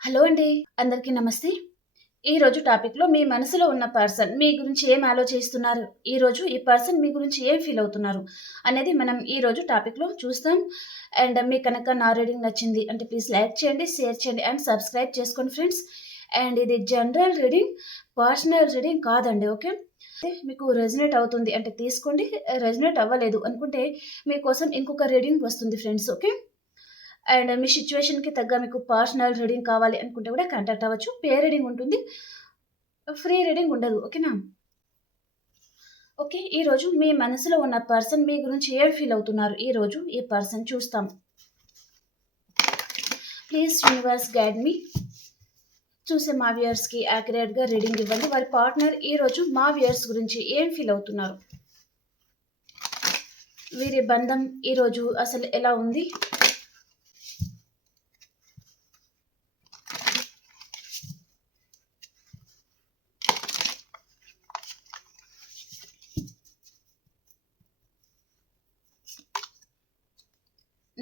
Hello అండి అందరికీ నమస్తే. ఈరోజు టాపిక్లో మీ మనసులో ఉన్న పర్సన్ మీ గురించి ఏం ఆలోచిస్తున్నారు? ఈ రోజు ఈ పర్సన్ మీ గురించి ఏం ఫీల్ అవుతున్నారు? అనేది మనం ఈ రోజు టాపిక్లో చూస్తాం. అండ్ మీకు కనుక నా రీడింగ్ నచ్చింది అంటే ప్లీజ్ లైక్ చేయండి షేర్ చేయండి అండ్ సబ్స్క్రైబ్ చేసుకోండి ఫ్రెండ్స్. అండ్ ఇది జనరల్ రీడింగ్ పర్సనల్ రీడింగ్ కాదండి ఓకే? మీకు రెజినేట్ అవుతుంది అంటే తీసుకోండి రెజినేట్ అవ్వలేదు అనుకుంటే మీకోసం ఇంకొక రీడింగ్ వస్తుంది ఫ్రెండ్స్ ఓకే? అండ్ మీ సిచ్యువేషన్కి తగ్గ మీకు పర్సనల్ రీడింగ్ కావాలి అనుకుంటే కూడా కాంటాక్ట్ అవ్వచ్చు. పే రీడింగ్ ఉంటుంది. ఫ్రీ రీడింగ్ ఉండదు. ఓకేనా? ఓకే ఈరోజు మీ మనసులో ఉన్న పర్సన్ మీ గురించి ఏం ఫీల్ అవుతున్నారు? ఈరోజు ఈ పర్సన్ చూస్తాం. Please universe guide me. చూసే మా వ్యూయర్స్కి యాక్యురేట్గా రీడింగ్ ఇవ్వండి. వారి పార్ట్నర్ ఈరోజు మా వ్యూయర్స్ గురించి ఏం ఫీల్ అవుతున్నారు? వీరి బంధం ఈరోజు అసలు ఎలా ఉంది?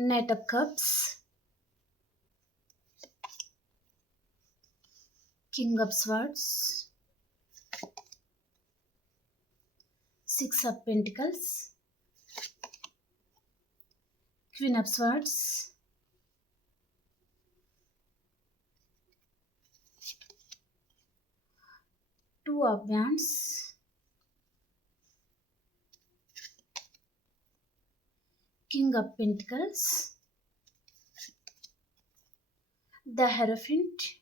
Knight of Cups, King of Swords, Six of Pentacles, Queen of Swords, Two of Wands, King of Pentacles, the Hierophant,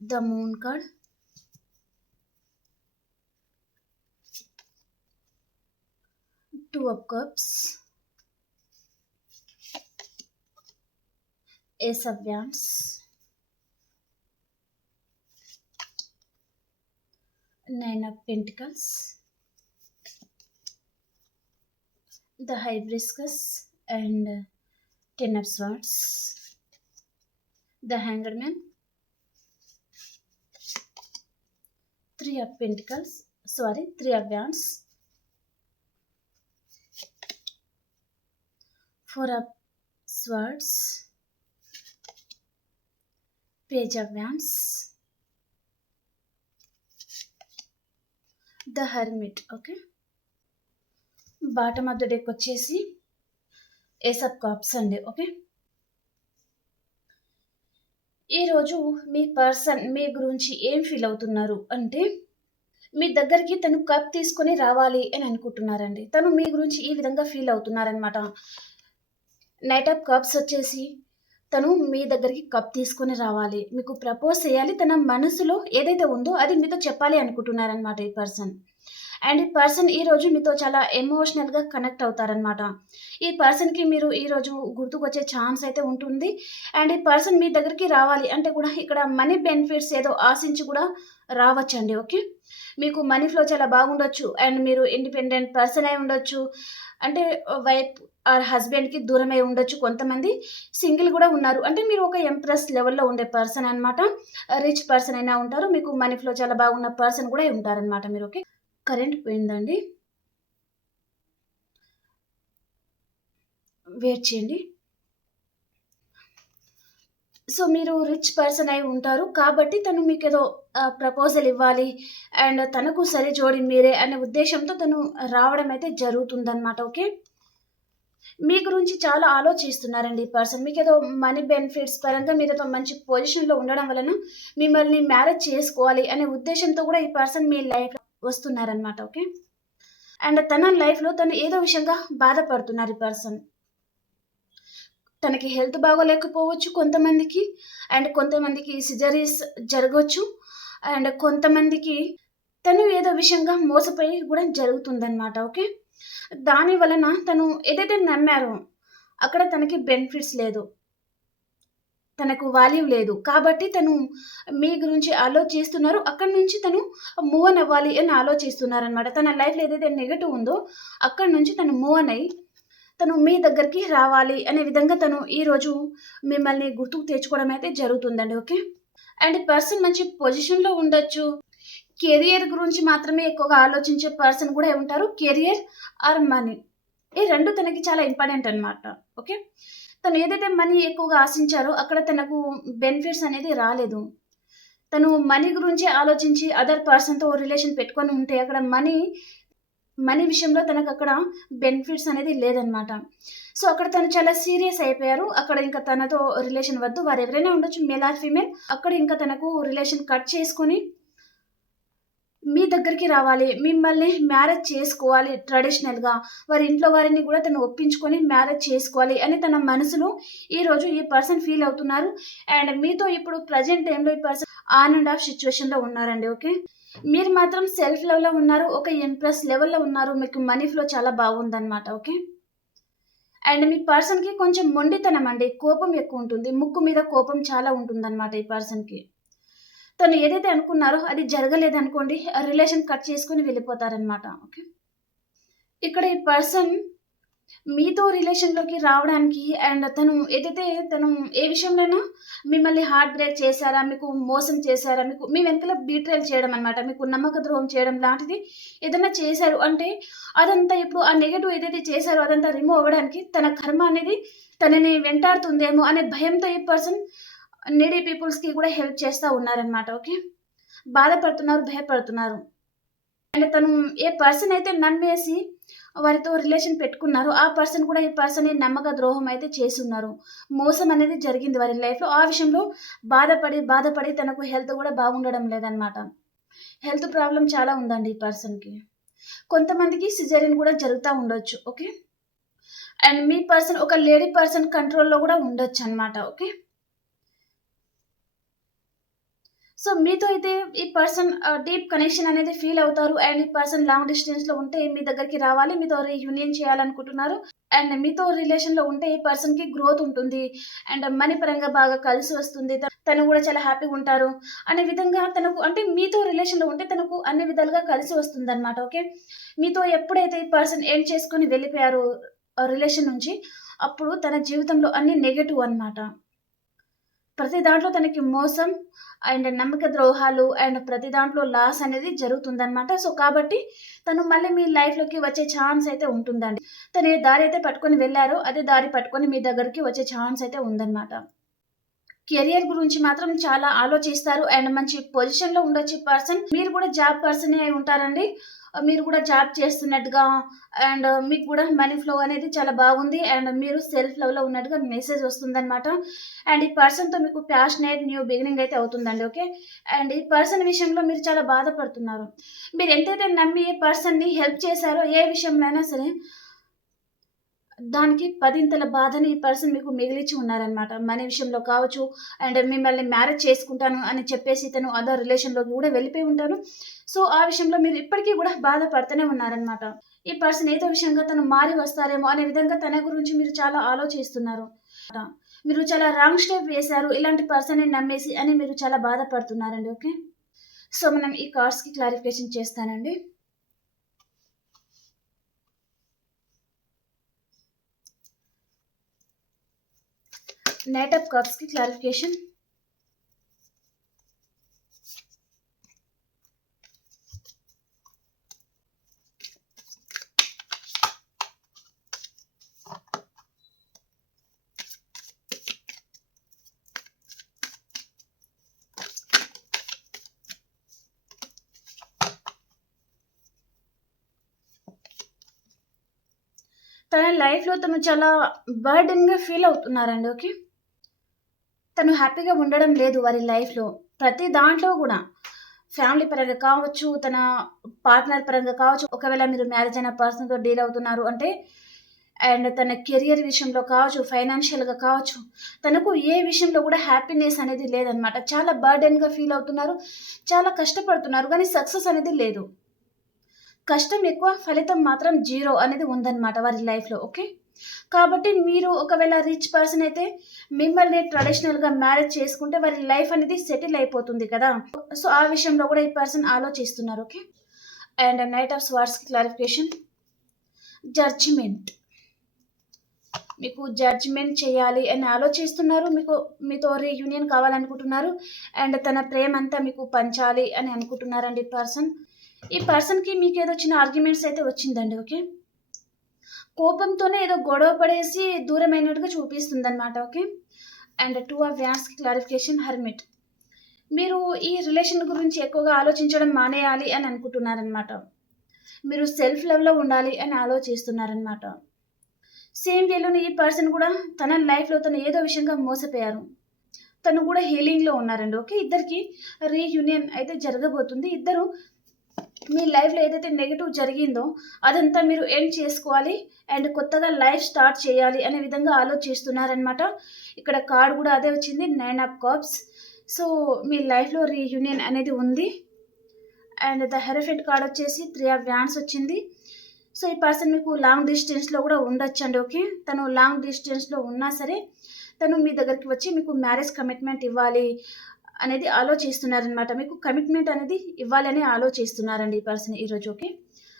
the Moon card, Two of Cups, Ace of Wands, Nine of Pentacles, the hibiscus and ten of swords. The hanged man three of pentacles. Sorry three of wands. Four of swords. Page of wands. The hermit okay bottom of the deck వచ్చేసి ace of caps అండి okay? ఈరోజు మీ person మీ గురించి ఏం feel అవుతున్నారు అంటే మీ దగ్గరికి తను cup తీసుకొని రావాలి అని అనుకుంటున్నారండి. తను మీ గురించి ఈ విధంగా ఫీల్ అవుతున్నారనమాట నైట్ ఆఫ్ కప్స్ వచ్చేసి తను మీ దగ్గరికి కప్ తీసుకొని రావాలి. మీకు ప్రపోజ్ చేయాలి తన మనసులో ఏదైతే ఉందో అది మీతో చెప్పాలి అనుకుంటున్నారనమాట ఈ పర్సన్. అండ్ ఈ పర్సన్ ఈరోజు మీతో చాలా ఎమోషనల్గా కనెక్ట్ అవుతారనమాట ఈ పర్సన్కి మీరు ఈరోజు గుర్తుకొచ్చే ఛాన్స్ అయితే ఉంటుంది. అండ్ ఈ పర్సన్ మీ దగ్గరికి రావాలి అంటే కూడా ఇక్కడ మనీ బెనిఫిట్స్ ఏదో ఆశించి కూడా రావచ్చండి ఓకే మీకు మనీ ఫ్లో చాలా బాగుండొచ్చు. అండ్ మీరు ఇండిపెండెంట్ పర్సన్ అయి ఉండొచ్చు. అంటే వైఫ్ ఆర్ హస్బెండ్కి దూరమై ఉండొచ్చు కొంతమంది. సింగిల్ కూడా ఉన్నారు. అంటే మీరు ఒక ఎంప్రెస్ లెవెల్లో ఉండే పర్సన్ అనమాట రిచ్ పర్సన్ అయినా ఉంటారు. మీకు మనీ ఫ్లో చాలా బాగున్న పర్సన్ కూడా ఉంటారనమాట మీరు ఓకే కరెంట్ పోయిందండి. వెయిట్ చేయండి. సో మీరు రిచ్ పర్సన్ అయి ఉంటారు. కాబట్టి తను మీకు ఏదో ప్రపోజల్ ఇవ్వాలి. అండ్ తనకు సరి జోడి మీరే అనే ఉద్దేశంతో తను రావడం అయితే జరుగుతుందన్నమాట ఓకే? మీ గురించి చాలా ఆలోచిస్తున్నారండి ఈ పర్సన్ మీకు ఏదో మనీ బెనిఫిట్స్ పరంగా మీరు ఏదో మంచి పొజిషన్లో ఉండడం వలన మిమ్మల్ని మ్యారేజ్ చేసుకోవాలి అనే ఉద్దేశంతో కూడా ఈ పర్సన్ మీ లైఫ్ వస్తున్నారనమాట ఓకే? అండ్ తన లైఫ్లో తను ఏదో విషయంగా బాధపడుతున్నారు ఈ పర్సన్. తనకి హెల్త్ బాగోలేకపోవచ్చు కొంతమందికి అండ్ కొంతమందికి సిజరీస్ జరగవచ్చు అండ్ కొంతమందికి తను ఏదో విషయంగా మోసపోయి కూడా జరుగుతుందన్నమాట ఓకే? దాని వలన తను ఏదైతే నమ్మారో అక్కడ తనకి బెనిఫిట్స్ లేదు. తనకు వాల్యూ లేదు. కాబట్టి తను మీ గురించి ఆలోచిస్తున్నారు. అక్కడి నుంచి తను మూవ్ అన్ అవ్వాలి అని ఆలోచిస్తున్నారనమాట తన లైఫ్లో ఏదైతే నెగటివ్ ఉందో అక్కడి నుంచి తను మూవ్ ఆన్ అయ్యి తను మీ దగ్గరికి రావాలి అనే విధంగా తను ఈరోజు మిమ్మల్ని గుర్తుకు తెచ్చుకోవడం అయితే జరుగుతుందండి. ఓకే? అండ్ పర్సన్ మంచి పొజిషన్లో ఉండొచ్చు. కెరియర్ గురించి మాత్రమే ఎక్కువగా ఆలోచించే పర్సన్ కూడా ఉంటారు. Career or money. ఈ రెండు తనకి చాలా ఇంపార్టెంట్ అనమాట ఓకే? తను ఏదైతే మనీ ఎక్కువగా ఆశించారో అక్కడ తనకు బెనిఫిట్స్ అనేది రాలేదు. తను మనీ గురించి ఆలోచించి అదర్ పర్సన్తో రిలేషన్ పెట్టుకొని ఉంటే అక్కడ మనీ మనీ విషయంలో తనకు అక్కడ బెనిఫిట్స్ అనేది లేదనమాట సో అక్కడ తను చాలా సీరియస్ అయిపోయారు. అక్కడ ఇంకా తనతో రిలేషన్ వద్దు. వారు ఎవరైనా ఉండొచ్చు మేల్ ఆర్ ఫీమేల్ అక్కడ ఇంకా తనకు రిలేషన్ కట్ చేసుకొని మీ దగ్గరికి రావాలి. మిమ్మల్ని మ్యారేజ్ చేసుకోవాలి ట్రెడిషనల్గా వారి ఇంట్లో వారిని కూడా తను ఒప్పించుకొని మ్యారేజ్ చేసుకోవాలి అని తన మనసులో ఈరోజు ఈ పర్సన్ ఫీల్ అవుతున్నారు. అండ్ మీతో ఇప్పుడు ప్రజెంట్ టైంలో ఈ పర్సన్ ఆన్ అండ్ ఆఫ్ సిచ్యువేషన్లో ఉన్నారండి ఓకే మీరు మాత్రం సెల్ఫ్ లెవెల్లో ఉన్నారు ఒక ఇంప్రెస్ లెవెల్లో ఉన్నారు. మీకు మనీ ఫ్లో చాలా బాగుందన్నమాట ఓకే అండ్ మీ పర్సన్కి కొంచెం మొండితనం అండి. కోపం ఎక్కువ ఉంటుంది. ముక్కు మీద కోపం చాలా ఉంటుందన్నమాట ఈ పర్సన్కి తను ఏదైతే అనుకున్నారో అది జరగలేదు అనుకోండి రిలేషన్ కట్ చేసుకుని వెళ్ళిపోతారనమాట ఓకే? ఇక్కడ ఈ పర్సన్ మీతో రిలేషన్లోకి రావడానికి అండ్ తను ఏదైతే తను ఏ విషయంలోనైనా మిమ్మల్ని హార్ట్ బ్రేక్ చేశారా మీకు మోసం చేశారా మీకు మీ వెనకాల బీట్రేల్ చేయడం అనమాట మీకు నమ్మక ద్రోహం చేయడం లాంటిది ఏదైనా చేశారు అంటే అదంతా ఇప్పుడు ఆ నెగటివ్ ఏదైతే చేశారో అదంతా రిమూవ్ అవ్వడానికి తన కర్మ అనేది తనని వెంటాడుతుందేమో అనే భయంతో ఈ పర్సన్ నీడీ పీపుల్స్కి కూడా హెల్ప్ చేస్తూ ఉన్నారనమాట ఓకే బాధపడుతున్నారు భయపడుతున్నారు. అండ్ తను ఏ పర్సన్ అయితే నమ్మేసి వారితో రిలేషన్ పెట్టుకున్నారు ఆ పర్సన్ కూడా ఈ పర్సన్ నమ్మక ద్రోహం అయితే చేసి ఉన్నారు మోసం అనేది జరిగింది వారి లైఫ్లో ఆ విషయంలో బాధపడి బాధపడి తనకు హెల్త్ కూడా బాగుండడం లేదనమాట హెల్త్ ప్రాబ్లం చాలా ఉందండి ఈ పర్సన్కి కొంతమందికి సిజరిన్ కూడా జరుగుతూ ఉండొచ్చు ఓకే అండ్ మీ పర్సన్ ఒక లేడీ పర్సన్ కంట్రోల్లో కూడా ఉండొచ్చు అనమాట ఓకే సో మీతో అయితే ఈ పర్సన్ డీప్ కనెక్షన్ అనేది ఫీల్ అవుతారు అండ్ ఈ పర్సన్ లాంగ్ డిస్టెన్స్లో ఉంటే మీ దగ్గరికి రావాలి మీతో యూనియన్ చేయాలనుకుంటున్నారు అండ్ మీతో రిలేషన్లో ఉంటే ఈ పర్సన్కి గ్రోత్ ఉంటుంది అండ్ మనీ పరంగా బాగా కలిసి వస్తుంది. తను కూడా చాలా హ్యాపీగా ఉంటారు అనే విధంగా తనకు అంటే మీతో రిలేషన్లో ఉంటే తనకు అన్ని విధాలుగా కలిసి వస్తుంది అనమాట ఓకే మీతో ఎప్పుడైతే ఈ పర్సన్ ఏం చేసుకొని వెళ్ళిపోయారు రిలేషన్ నుంచి అప్పుడు తన జీవితంలో అన్ని నెగటివ్ అనమాట ప్రతి దాంట్లో తనకి మోసం అండ్ నమ్మక ద్రోహాలు అండ్ ప్రతి దాంట్లో లాస్ అనేది జరుగుతుందన్నమాట. సో కాబట్టి తను మళ్ళీ మీ లైఫ్లోకి వచ్చే ఛాన్స్ అయితే ఉంటుందండి. తను ఏ దారి అయితే పట్టుకొని వెళ్ళారో అదే దారి పట్టుకొని మీ దగ్గరికి వచ్చే ఛాన్స్ అయితే ఉందన్నమాట. కెరియర్ గురించి మాత్రం చాలా ఆలోచిస్తారు అండ్ మంచి పొజిషన్లో ఉండొచ్చు పర్సన్. మీరు కూడా జాబ్ పర్సనే అయి ఉంటారండి. మీరు కూడా జాబ్ చేస్తున్నట్టుగా అండ్ మీకు కూడా మనీ ఫ్లో అనేది చాలా బాగుంది. అండ్ మీరు సెల్ఫ్ లెవెల్లో ఉన్నట్టుగా మెసేజ్ వస్తుందన్నమాట. అండ్ ఈ పర్సన్తో మీకు ప్యాషనేట్ న్యూ బిగినింగ్ అయితే అవుతుందండి ఓకే? అండ్ ఈ పర్సన్ విషయంలో మీరు చాలా బాధపడుతున్నారు. మీరు ఎంతైతే నమ్మి ఏ పర్సన్ని హెల్ప్ చేశారో ఏ విషయంలో అయినా సరే దానికి పదింతల బాధని ఈ పర్సన్ మీకు మిగిలిచి ఉన్నారనమాట మనీ విషయంలో కావచ్చు అండ్ మిమ్మల్ని మ్యారేజ్ చేసుకుంటాను అని చెప్పేసి తను అదర్ రిలేషన్లోకి కూడా వెళ్ళిపోయి ఉంటాను సో ఆ విషయంలో మీరు ఇప్పటికీ కూడా బాధపడుతూనే ఉన్నారనమాట ఈ పర్సన్ ఏదో విషయంగా తను మారి వస్తారేమో అనే విధంగా తన గురించి మీరు చాలా ఆలోచిస్తున్నారు. మీరు చాలా రాంగ్ స్టెప్ వేశారు ఇలాంటి పర్సన్ నమ్మేసి అని మీరు చాలా బాధపడుతున్నారండి ఓకే? సో మనం ఈ కార్డ్స్కి క్లారిఫికేషన్ చేస్తానండి. నైట్ ఆఫ్ కప్స్కి క్లారిఫికేషన్ తన లైఫ్లో తను చాలా బర్డెన్గా ఫీల్ అవుతున్నారండి ఓకే తను హ్యాపీగా ఉండడం లేదు వారి లైఫ్లో. ప్రతి దాంట్లో కూడా ఫ్యామిలీ పరంగా కావచ్చు తన పార్ట్నర్ పరంగా కావచ్చు ఒకవేళ మీరు మ్యారేజ్ అయిన పర్సన్తో డీల్ అవుతున్నారు అంటే అండ్ తన కెరియర్ విషయంలో కావచ్చు ఫైనాన్షియల్గా కావచ్చు తనకు ఏ విషయంలో కూడా హ్యాపీనెస్ అనేది లేదనమాట చాలా బర్డెన్గా ఫీల్ అవుతున్నారు చాలా కష్టపడుతున్నారు కానీ సక్సెస్ అనేది లేదు. కష్టం ఎక్కువ ఫలితం మాత్రం జీరో అనేది ఉందన్నమాట వారి లైఫ్లో ఓకే? కాబట్టి మీరు ఒకవేళ రిచ్ పర్సన్ అయితే మిమ్మల్ని ట్రెడిషనల్గా మ్యారేజ్ చేసుకుంటే వారి లైఫ్ అనేది సెటిల్ అయిపోతుంది కదా. సో ఆ విషయంలో కూడా ఈ పర్సన్ ఆలోచిస్తున్నారు ఓకే? అండ్ నైట్ ఆఫ్ స్వార్డ్స్కి క్లారిఫికేషన్ జడ్జిమెంట్. మీకు జడ్జిమెంట్ చేయాలి అని ఆలోచిస్తున్నారు మీకు మీతో రీయూనియన్ కావాలనుకుంటున్నారు అండ్ తన ప్రేమంతా మీకు పంచాలి అని అనుకుంటున్నారండి ఈ పర్సన్. ఈ పర్సన్కి మీకు ఏదో చిన్న ఆర్గ్యుమెంట్స్ అయితే వచ్చిందండి ఓకే? కోపంతోనే ఏదో గొడవ పడేసి దూరమైనట్టుగా చూపిస్తుంది అనమాట ఓకే? అండ్ టూ ఆఫ్ వ్యాన్స్కి క్లారిఫికేషన్ హర్మిట్. మీరు ఈ రిలేషన్ గురించి ఎక్కువగా ఆలోచించడం మానేయాలి అని అనుకుంటున్నారనమాట మీరు సెల్ఫ్ లవ్లో ఉండాలి అని ఆలోచిస్తున్నారనమాట సేమ్ వేలోనే ఈ పర్సన్ కూడా తన లైఫ్లో తను ఏదో విషయంగా మోసపోయారు. తను కూడా హీలింగ్లో ఉన్నారండి ఓకే? ఇద్దరికి రీయూనియన్ అయితే జరగబోతుంది. ఇద్దరు మీ లైఫ్లో ఏదైతే నెగిటివ్ జరిగిందో అదంతా మీరు ఎండ్ చేసుకోవాలి అండ్ కొత్తగా లైఫ్ స్టార్ట్ చేయాలి అనే విధంగా ఆలోచిస్తున్నారనమాట ఇక్కడ కార్డ్ కూడా అదే వచ్చింది నైన్ ఆఫ్ కాప్స్ సో మీ లైఫ్లో రీయూనియన్ అనేది ఉంది. అండ్ ద హెరఫెంట్ కార్డ్ వచ్చేసి త్రీ ఆఫ్ వ్యాన్స్ వచ్చింది. సో ఈ పర్సన్ మీకు లాంగ్ డిస్టెన్స్లో కూడా ఉండొచ్చండి ఓకే తను లాంగ్ డిస్టెన్స్లో ఉన్నా సరే తను మీ దగ్గరికి వచ్చి మీకు మ్యారేజ్ కమిట్మెంట్ ఇవ్వాలి. అనేది ఆలోచిస్తున్నారనమాట మీకు కమిట్మెంట్ అనేది ఇవ్వాలని ఆలోచిస్తున్నారండి ఈ పర్సన్ ఈరోజు ఓకే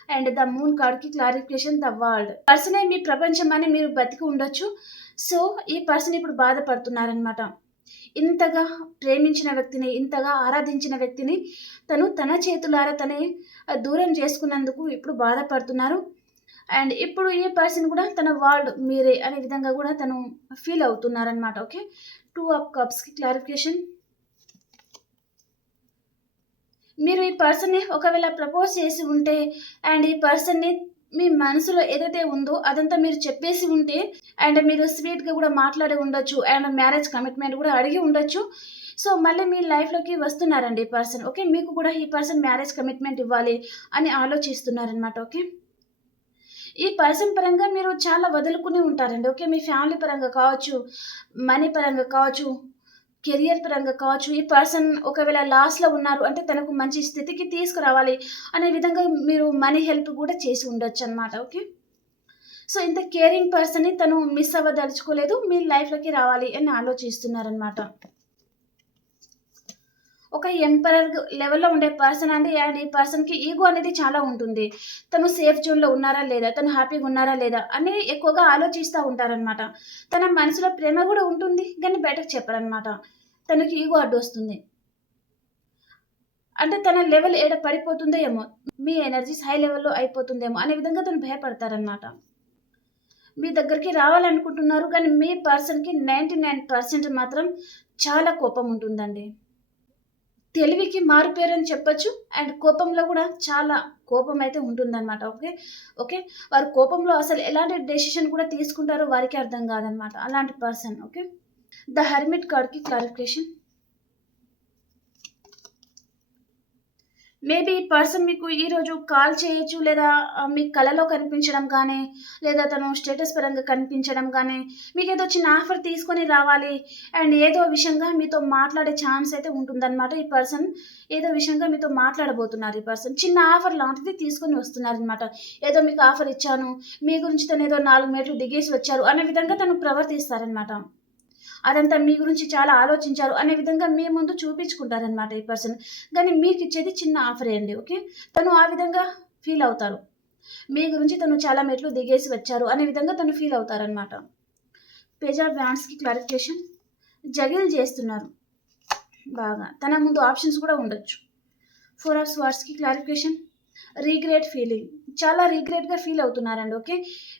అండ్ ద మూన్ కార్డ్కి క్లారిఫికేషన్ ద వరల్డ్ పర్సనే మీ ప్రపంచం అని మీరు బతికి ఉండొచ్చు. సో ఈ పర్సన్ ఇప్పుడు బాధపడుతున్నారనమాట ఇంతగా ప్రేమించిన వ్యక్తిని ఇంతగా ఆరాధించిన వ్యక్తిని తను తన చేతులారా తనే దూరం చేసుకున్నందుకు ఇప్పుడు బాధపడుతున్నారు. అండ్ ఇప్పుడు ఈ పర్సన్ కూడా తన వరల్డ్ మీరే అనే విధంగా కూడా తను ఫీల్ అవుతున్నారనమాట ఓకే టూ ఆఫ్ కప్స్కి క్లారిఫికేషన్ మీరు ఈ పర్సన్ని ఒకవేళ ప్రపోజ్ చేసి ఉంటే అండ్ ఈ పర్సన్ని మీ మనసులో ఏదైతే ఉందో అదంతా మీరు చెప్పేసి ఉంటే అండ్ మీరు స్వీట్గా కూడా మాట్లాడి ఉండొచ్చు అండ్ మ్యారేజ్ కమిట్మెంట్ కూడా అడిగి ఉండొచ్చు. సో మళ్ళీ మీ లైఫ్లోకి వస్తున్నారండి ఈ పర్సన్ ఓకే? మీకు కూడా ఈ పర్సన్ మ్యారేజ్ కమిట్మెంట్ ఇవ్వాలి అని ఆలోచిస్తున్నారనమాట ఓకే? ఈ పర్సన్ పరంగా మీరు చాలా వదులుకుని ఉంటారండి ఓకే? మీ ఫ్యామిలీ పరంగా కావచ్చు మనీ పరంగా కావచ్చు కెరియర్ పరంగా కావచ్చు ఈ పర్సన్ ఒకవేళ లాస్లో ఉన్నారు అంటే తనకు మంచి స్థితికి తీసుకురావాలి అనే విధంగా మీరు మనీ హెల్ప్ కూడా చేసి ఉండొచ్చు అనమాట ఓకే? సో ఇంత కేరింగ్ పర్సన్ని తను మిస్ అవ్వదలుచుకోలేదు మీ లైఫ్లోకి రావాలి అని ఆలోచిస్తున్నారనమాట ఒక ఎంపరర్ లెవెల్లో ఉండే పర్సన్ అండి అండ్ ఈ పర్సన్కి ఈగో అనేది చాలా ఉంటుంది. తను సేఫ్ జోన్లో ఉన్నారా లేదా తను హ్యాపీగా ఉన్నారా లేదా అని ఎక్కువగా ఆలోచిస్తూ ఉంటారనమాట తన మనసులో ప్రేమ కూడా ఉంటుంది కానీ బయటకు చెప్పరనమాట తనకి ఈగో అడ్డు వస్తుంది అంటే తన లెవెల్ ఏడ పడిపోతుందో ఏమో మీ ఎనర్జీస్ హై లెవెల్లో అయిపోతుందేమో అనే విధంగా తను భయపడతారనమాట మీ దగ్గరికి రావాలనుకుంటున్నారు కానీ మీ పర్సన్కి నైంటీ నైన్ పర్సెంట్ మాత్రం చాలా కోపం ఉంటుందండి. తెలివికి మారుపేరు అని చెప్పచ్చు అండ్ కోపంలో కూడా చాలా కోపం అయితే ఉంటుందన్నమాట. ఓకే? ఓకే? వారు కోపంలో అసలు ఎలాంటి డెసిషన్ కూడా తీసుకుంటారో వారికి అర్థం కాదనమాట అలాంటి పర్సన్ ఓకే? ద హెర్మిట్ కార్డ్కి క్లారిఫికేషన్ మేబీ పర్సన్ మీకు ఈరోజు కాల్ చేయొచ్చు లేదా మీ కళలో కనిపించడం కానీ లేదా తను స్టేటస్ పరంగా కనిపించడం కానీ మీకు ఏదో చిన్న ఆఫర్ తీసుకొని రావాలి అండ్ ఏదో విషయంగా మీతో మాట్లాడే ఛాన్స్ అయితే ఉంటుందన్నమాట ఈ పర్సన్ ఏదో విషయంగా మీతో మాట్లాడబోతున్నారు ఈ పర్సన్ చిన్న ఆఫర్ లాంటిది తీసుకొని వస్తున్నారనమాట ఏదో మీకు ఆఫర్ ఇచ్చాను మీ గురించి తను ఏదో నాలుగు మీటర్లు దిగేసి వచ్చారు అనే విధంగా తను ప్రవర్తిస్తారనమాట అదంతా మీ గురించి చాలా ఆలోచించారు అనే విధంగా మీ ముందు చూపించుకుంటారనమాట ఈ పర్సన్. కానీ మీకు ఇచ్చేది చిన్న ఆఫర్ అండి ఓకే? తను ఆ విధంగా ఫీల్ అవుతారు. మీ గురించి తను చాలా మెట్లు దిగేసి వచ్చారు అనే విధంగా తను ఫీల్ అవుతారనమాట పేజ్ ఆఫ్ బ్యాండ్స్కి క్లారిఫికేషన్. జగిల్ చేస్తున్నారు. బాగా. తన ముందు ఆప్షన్స్ కూడా ఉండొచ్చు. ఫోర్ ఆఫ్ స్వార్డ్స్కి క్లారిఫికేషన్. Regret feeling. చాలా రీగ్రెట్గా ఫీల్ అవుతున్నారండి ఓకే?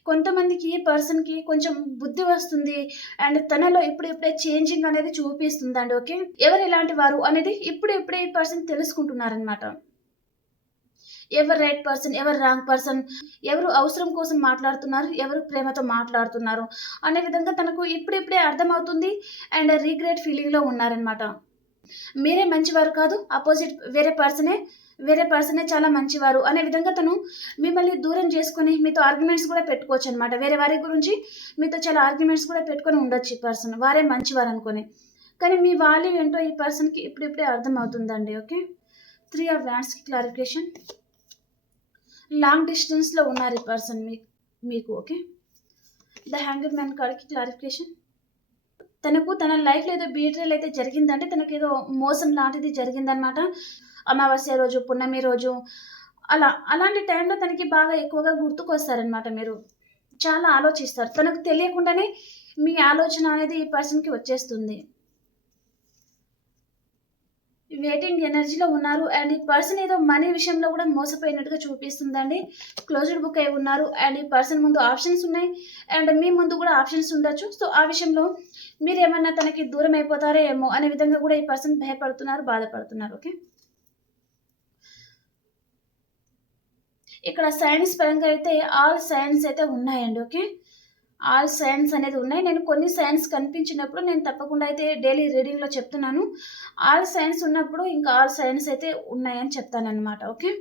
కొంతమందికి పర్సన్కి కొంచెం బుద్ధి వస్తుంది అండ్ తనలో ఇప్పుడు ఇప్పుడే చేంజింగ్ అనేది చూపిస్తుందండి ఓకే? ఎవరు ఎలాంటి వారు అనేది ఇప్పుడు ఇప్పుడే ఈ పర్సన్ తెలుసుకుంటున్నారనమాట ఎవరు రైట్ పర్సన్ ఎవరు రాంగ్ పర్సన్ ఎవరు అవసరం కోసం మాట్లాడుతున్నారు ఎవరు ప్రేమతో మాట్లాడుతున్నారు అనే విధంగా తనకు ఇప్పుడిప్పుడే అర్థమవుతుంది అండ్ రీగ్రెట్ ఫీలింగ్లో ఉన్నారనమాట మీరే మంచివారు కాదు అపోజిట్ వేరే పర్సనే వేరే పర్సనే చాలా మంచివారు. అనే విధంగా తను మిమ్మల్ని దూరం చేసుకుని మీతో ఆర్గ్యుమెంట్స్ కూడా పెట్టుకోవచ్చు అనమాట వేరే వారి గురించి మీతో చాలా ఆర్గ్యుమెంట్స్ కూడా పెట్టుకొని ఉండొచ్చు ఈ పర్సన్ వారే మంచివారు అనుకొని. కానీ మీ వాల్యూ ఏంటో ఈ పర్సన్కి ఇప్పుడిప్పుడే అర్థమవుతుందండి ఓకే త్రీ ఆఫ్ వ్యాండ్స్కి క్లారిఫికేషన్ లాంగ్ డిస్టెన్స్లో ఉన్నారు ఈ పర్సన్ మీ మీకు okay the hanger man card clarification తనకు తన లైఫ్లో ఏదో బీట్రల్ అయితే జరిగిందంటే తనకు ఏదో మోసం లాంటిది జరిగిందనమాట అమావాస్య రోజు పున్నమి రోజు అలా అలాంటి టైంలో తనకి బాగా ఎక్కువగా గుర్తుకొస్తారనమాట మీరు. చాలా ఆలోచిస్తారు. తనకు తెలియకుండానే మీ ఆలోచన అనేది ఈ పర్సన్కి వచ్చేస్తుంది. వెయిటింగ్ ఎనర్జీలో ఉన్నారు అండ్ ఈ పర్సన్ ఏదో మనీ విషయంలో కూడా మోసపోయినట్టుగా చూపిస్తుందండి. క్లోజ్డ్ బుక్ అయి ఉన్నారు అండ్ ఈ పర్సన్ ముందు ఆప్షన్స్ ఉన్నాయి అండ్ మీ ముందు కూడా ఆప్షన్స్ ఉండొచ్చు. సో ఆ విషయంలో మీరు ఏమన్నా తనకి దూరం అయిపోతారో ఏమో అనే విధంగా కూడా ఈ పర్సన్ భయపడుతున్నారు బాధపడుతున్నారు. ఓకే? ఇక్కడ సైన్స్ పరంగా అయితే ఆల్ సైన్స్ అయితే ఉన్నాయండి. ఓకే? ఆల్ సైన్స్ అనేది ఉన్నాయి. నేను కొన్ని సైన్స్ కనిపించినప్పుడు నేను తప్పకుండా అయితే డైలీ రీడింగ్లో చెప్తున్నాను. ఆల్ సైన్స్ ఉన్నప్పుడు ఇంకా ఆల్ సైన్స్ అయితే ఉన్నాయని చెప్తాను అనమాట ఓకే?